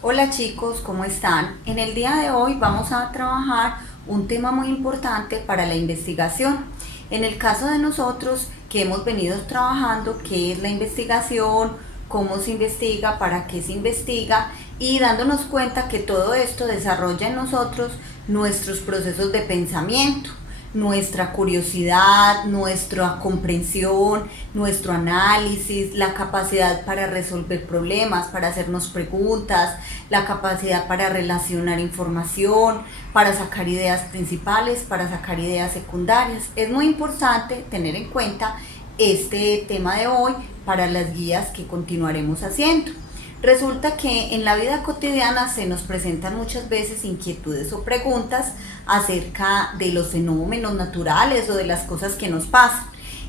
Hola chicos, ¿cómo están? En el día de hoy vamos a trabajar un tema muy importante para la investigación. En el caso de nosotros que hemos venido trabajando, qué es la investigación, cómo se investiga, para qué se investiga y dándonos cuenta que todo esto desarrolla en nosotros nuestros procesos de pensamiento, nuestra curiosidad, nuestra comprensión, nuestro análisis, la capacidad para resolver problemas, para hacernos preguntas, la capacidad para relacionar información, para sacar ideas principales, para sacar ideas secundarias. Es muy importante tener en cuenta este tema de hoy para las guías que continuaremos haciendo. Resulta que en la vida cotidiana se nos presentan muchas veces inquietudes o preguntas acerca de los fenómenos naturales o de las cosas que nos pasan.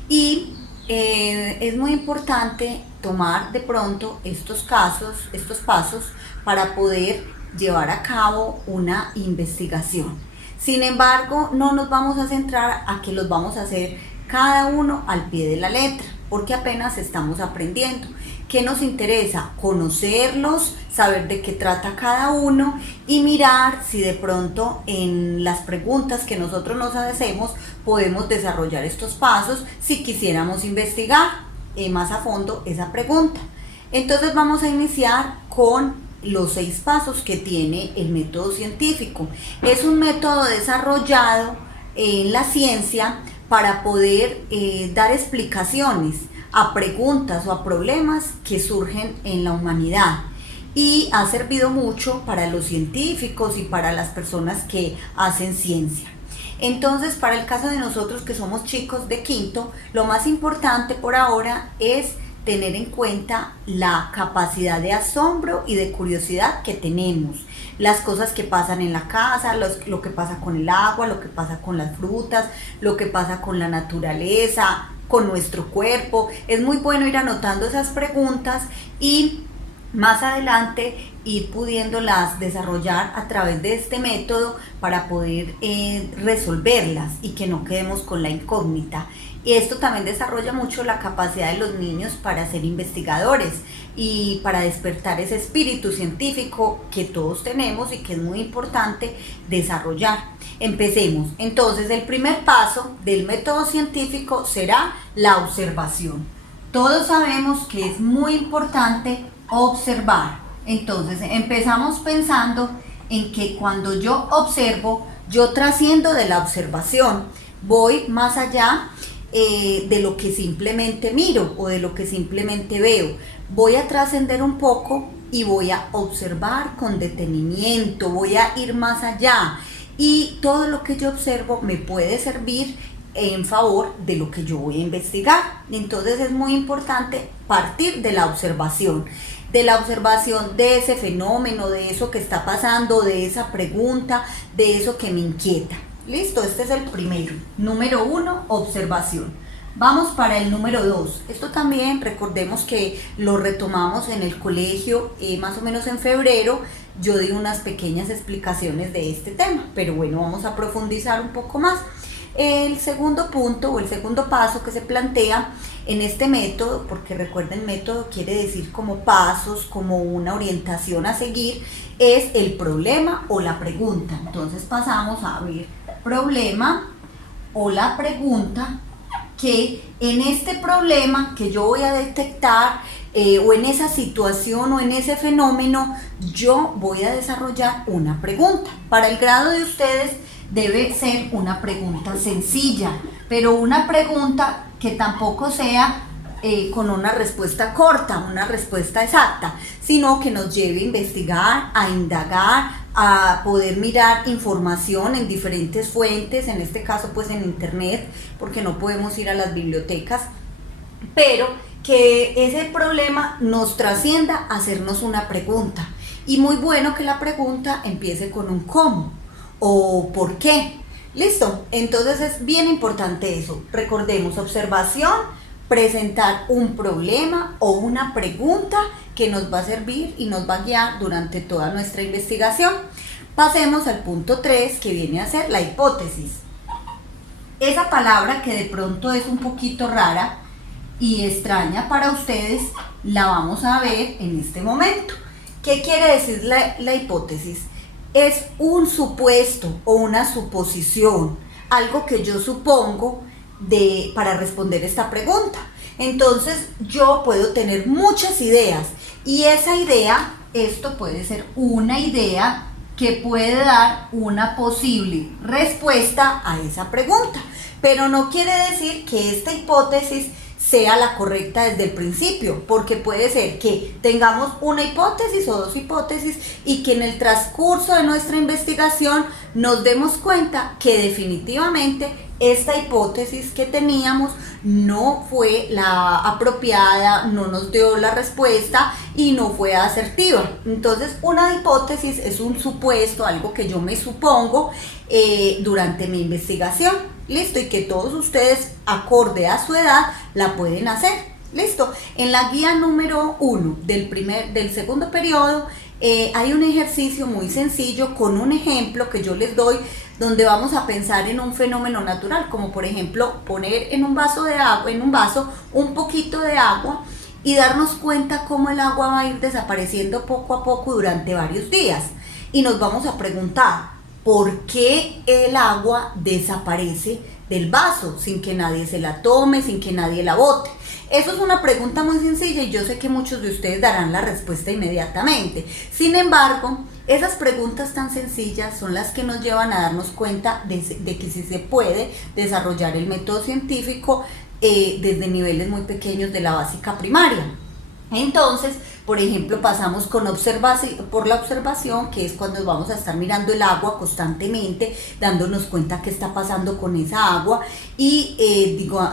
Y es muy importante tomar de pronto estos pasos para poder llevar a cabo una investigación. Sin embargo, no nos vamos a centrar a que los vamos a hacer cada uno al pie de la letra, porque apenas estamos aprendiendo. ¿Qué nos interesa? Conocerlos, saber de qué trata cada uno y mirar si de pronto en las preguntas que nosotros nos hacemos podemos desarrollar estos pasos si quisiéramos investigar más a fondo esa pregunta. Entonces vamos a iniciar con los 6 pasos que tiene el método científico. Es un método desarrollado en la ciencia para poder dar explicaciones a preguntas o a problemas que surgen en la humanidad, y ha servido mucho para los científicos y para las personas que hacen ciencia. Entonces, para el caso de nosotros que somos chicos de quinto, lo más importante por ahora es tener en cuenta la capacidad de asombro y de curiosidad que tenemos, las cosas que pasan en la casa, lo que pasa con el agua, lo que pasa con las frutas, lo que pasa con la naturaleza, con nuestro cuerpo. Es muy bueno ir anotando esas preguntas y más adelante ir pudiéndolas desarrollar a través de este método para poder resolverlas y que no quedemos con la incógnita. Y esto también desarrolla mucho la capacidad de los niños para ser investigadores y para despertar ese espíritu científico que todos tenemos y que es muy importante desarrollar. Empecemos. Entonces, el primer paso del método científico será la observación. Todos sabemos que es muy importante observar. Entonces, empezamos pensando en que cuando yo observo, yo trasciendo de la observación, voy más allá de lo que simplemente miro o de lo que simplemente veo. Voy a trascender un poco y voy a observar con detenimiento, voy a ir más allá. Y todo lo que yo observo me puede servir en favor de lo que yo voy a investigar. Entonces es muy importante partir de la observación de ese fenómeno, de eso que está pasando, de esa pregunta, de eso que me inquieta. Listo, este es el primero. Número 1, observación. Vamos para el número 2. Esto también recordemos que lo retomamos en el colegio, más o menos en febrero. Yo di unas pequeñas explicaciones de este tema, pero bueno, vamos a profundizar un poco más. El segundo punto o el segundo paso que se plantea en este método, porque recuerden, método quiere decir como pasos, como una orientación a seguir, es el problema o la pregunta. Entonces pasamos a ver problema o la pregunta, que en este problema que yo voy a detectar o en esa situación o en ese fenómeno, yo voy a desarrollar una pregunta. Para el grado de ustedes debe ser una pregunta sencilla, pero una pregunta que tampoco sea con una respuesta corta, una respuesta exacta, sino que nos lleve a investigar, a indagar, a poder mirar información en diferentes fuentes, en este caso pues en internet, porque no podemos ir a las bibliotecas, pero que ese problema nos trascienda a hacernos una pregunta. Y muy bueno que la pregunta empiece con un cómo o por qué. Listo, entonces es bien importante eso. Recordemos, observación, presentar un problema o una pregunta que nos va a servir y nos va a guiar durante toda nuestra investigación. Pasemos al punto 3, que viene a ser la hipótesis. Esa palabra que de pronto es un poquito rara y extraña para ustedes, la vamos a ver en este momento. ¿Qué quiere decir la hipótesis? Es un supuesto o una suposición, algo que yo supongo para responder esta pregunta. Entonces yo puedo tener muchas ideas y esa idea, esto puede ser una idea que puede dar una posible respuesta a esa pregunta, pero no quiere decir que esta hipótesis sea la correcta desde el principio, porque puede ser que tengamos una hipótesis o dos hipótesis y que en el transcurso de nuestra investigación nos demos cuenta que definitivamente esta hipótesis que teníamos no fue la apropiada, no nos dio la respuesta y no fue asertiva. Entonces, una hipótesis es un supuesto, algo que yo me supongo durante mi investigación. Listo, y que todos ustedes, acorde a su edad, la pueden hacer. Listo. En la guía número 1 del segundo periodo hay un ejercicio muy sencillo con un ejemplo que yo les doy, donde vamos a pensar en un fenómeno natural, como por ejemplo poner en un vaso un poquito de agua y darnos cuenta cómo el agua va a ir desapareciendo poco a poco durante varios días. Y nos vamos a preguntar, ¿por qué el agua desaparece del vaso sin que nadie se la tome, sin que nadie la bote? Eso es una pregunta muy sencilla y yo sé que muchos de ustedes darán la respuesta inmediatamente. Sin embargo, esas preguntas tan sencillas son las que nos llevan a darnos cuenta de que sí se puede desarrollar el método científico desde niveles muy pequeños de la básica primaria. Entonces, por ejemplo, pasamos por la observación, que es cuando vamos a estar mirando el agua constantemente, dándonos cuenta qué está pasando con esa agua y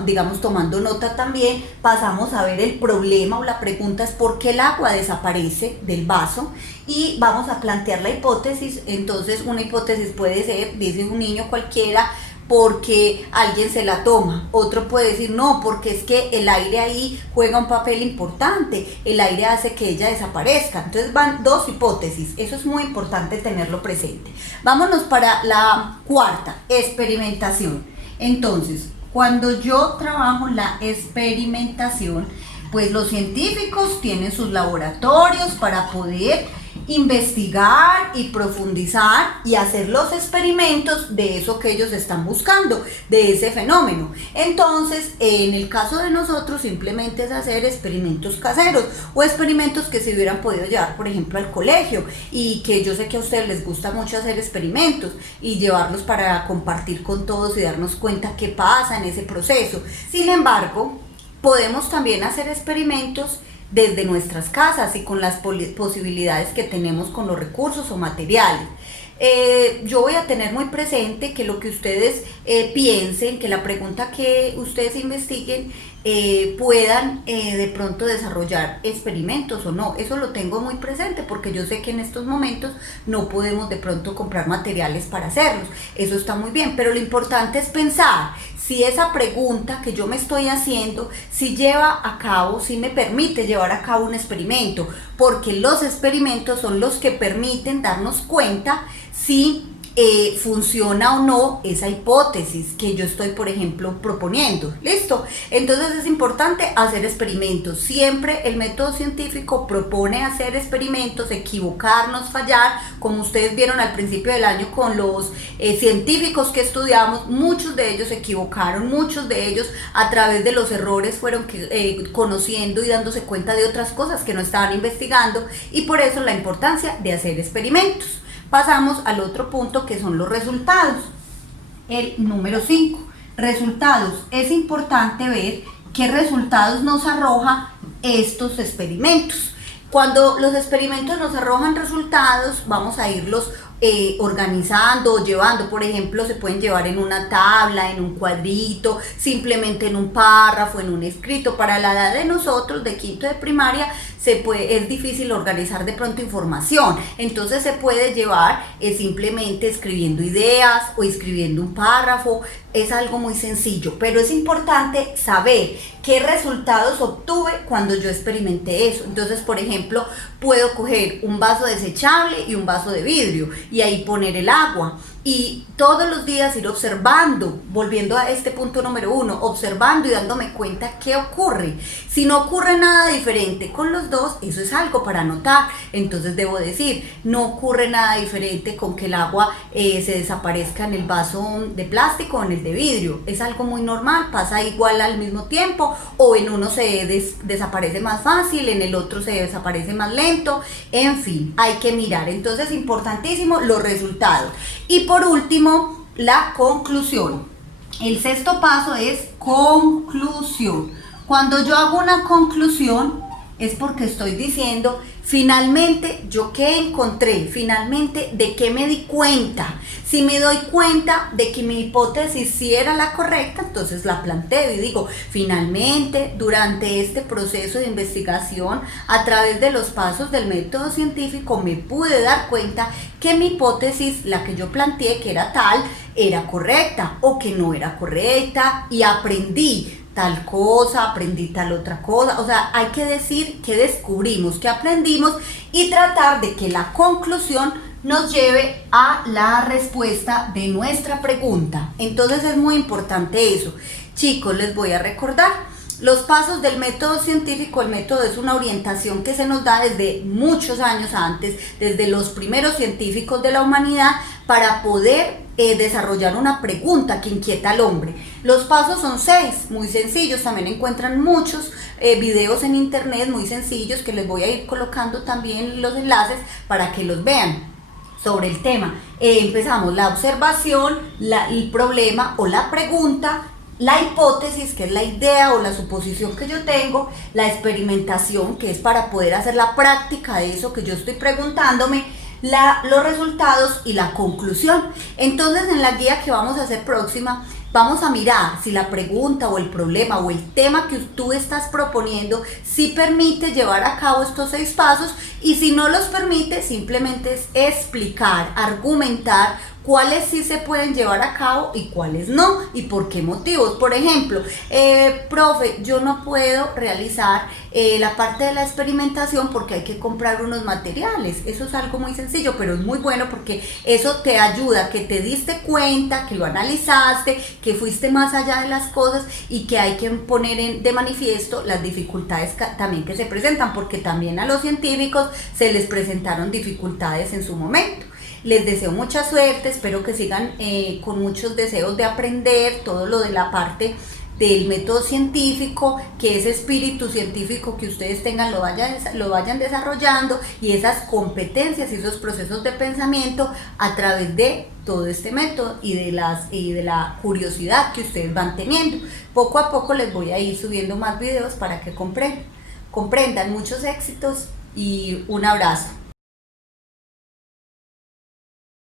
digamos tomando nota también. Pasamos a ver el problema o la pregunta es ¿por qué el agua desaparece del vaso? Y vamos a plantear la hipótesis. Entonces, una hipótesis puede ser, dice un niño cualquiera, porque alguien se la toma. Otro puede decir no, porque es que el aire ahí juega un papel importante, el aire hace que ella desaparezca. Entonces van dos hipótesis, eso es muy importante tenerlo presente. Vámonos para la cuarta, experimentación. Entonces, cuando yo trabajo la experimentación, pues los científicos tienen sus laboratorios para poder investigar y profundizar y hacer los experimentos de eso que ellos están buscando, de ese fenómeno. Entonces, en el caso de nosotros, simplemente es hacer experimentos caseros o experimentos que se hubieran podido llevar, por ejemplo, al colegio, y que yo sé que a ustedes les gusta mucho hacer experimentos y llevarlos para compartir con todos y darnos cuenta qué pasa en ese proceso. Sin embargo, podemos también hacer experimentos desde nuestras casas y con las posibilidades que tenemos con los recursos o materiales. Yo voy a tener muy presente que lo que ustedes piensen, que la pregunta que ustedes investiguen, puedan de pronto desarrollar experimentos o no. Eso lo tengo muy presente porque yo sé que en estos momentos no podemos de pronto comprar materiales para hacerlos. Eso está muy bien, pero lo importante es pensar si esa pregunta que yo me estoy haciendo, si lleva a cabo, si me permite llevar a cabo un experimento, porque los experimentos son los que permiten darnos cuenta si funciona o no esa hipótesis que yo estoy, por ejemplo, proponiendo. ¿Listo? Entonces es importante hacer experimentos. Siempre el método científico propone hacer experimentos, equivocarnos, fallar. Como ustedes vieron al principio del año con los científicos que estudiamos, muchos de ellos se equivocaron, muchos de ellos a través de los errores fueron conociendo y dándose cuenta de otras cosas que no estaban investigando, y por eso la importancia de hacer experimentos. Pasamos al otro punto, que son los resultados. El número 5, resultados. Es importante ver qué resultados nos arroja estos experimentos. Cuando los experimentos nos arrojan resultados, vamos a irlos organizando o llevando. Por ejemplo, se pueden llevar en una tabla, en un cuadrito, simplemente en un párrafo, en un escrito. Para la edad de nosotros, de quinto de primaria, es difícil organizar de pronto información, entonces se puede llevar simplemente escribiendo ideas o escribiendo un párrafo. Es algo muy sencillo, pero es importante saber qué resultados obtuve cuando yo experimenté eso. Entonces, por ejemplo, puedo coger un vaso desechable y un vaso de vidrio y ahí poner el agua y todos los días ir observando, volviendo a este punto número 1, observando y dándome cuenta qué ocurre. Si no ocurre nada diferente con los dos, eso es algo para anotar. Entonces debo decir, no ocurre nada diferente con que el agua se desaparezca en el vaso de plástico o en el de vidrio. Es algo muy normal, pasa igual al mismo tiempo, o en uno se desaparece más fácil, en el otro se desaparece más lento. En fin, hay que mirar. Entonces, importantísimo los resultados. Y por último, la conclusión. El sexto paso es conclusión. Cuando yo hago una conclusión es porque estoy diciendo, finalmente, ¿yo qué encontré? Finalmente, ¿de qué me di cuenta? Si me doy cuenta de que mi hipótesis sí era la correcta, entonces la planteo y digo, finalmente, durante este proceso de investigación, a través de los pasos del método científico, me pude dar cuenta que mi hipótesis, la que yo planteé, que era tal, era correcta o que no era correcta, y aprendí tal cosa, aprendí tal otra cosa. O sea, hay que decir que descubrimos, que aprendimos, y tratar de que la conclusión nos lleve a la respuesta de nuestra pregunta. Entonces es muy importante eso. Chicos, les voy a recordar los pasos del método científico. El método es una orientación que se nos da desde muchos años antes, desde los primeros científicos de la humanidad, para poder desarrollar una pregunta que inquieta al hombre. Los pasos son 6, muy sencillos. También encuentran muchos videos en internet muy sencillos que les voy a ir colocando también los enlaces para que los vean sobre el tema. Empezamos la observación, el problema o la pregunta, la hipótesis, que es la idea o la suposición que yo tengo, la experimentación, que es para poder hacer la práctica de eso que yo estoy preguntándome, los resultados, y la conclusión. Entonces, en la guía que vamos a hacer próxima, vamos a mirar si la pregunta o el problema o el tema que tú estás proponiendo sí permite llevar a cabo estos 6 pasos, y si no los permite, simplemente es explicar, argumentar cuáles sí se pueden llevar a cabo y cuáles no, y por qué motivos. Por ejemplo, profe, yo no puedo realizar la parte de la experimentación porque hay que comprar unos materiales. Eso es algo muy sencillo, pero es muy bueno porque eso te ayuda, que te diste cuenta, que lo analizaste, que fuiste más allá de las cosas, y que hay que poner de manifiesto las dificultades también que se presentan, porque también a los científicos se les presentaron dificultades en su momento. Les deseo mucha suerte, espero que sigan con muchos deseos de aprender todo lo de la parte del método científico, que ese espíritu científico que ustedes tengan lo vayan desarrollando, y esas competencias y esos procesos de pensamiento a través de todo este método y de la curiosidad que ustedes van teniendo. Poco a poco les voy a ir subiendo más videos para que comprendan. Muchos éxitos y un abrazo.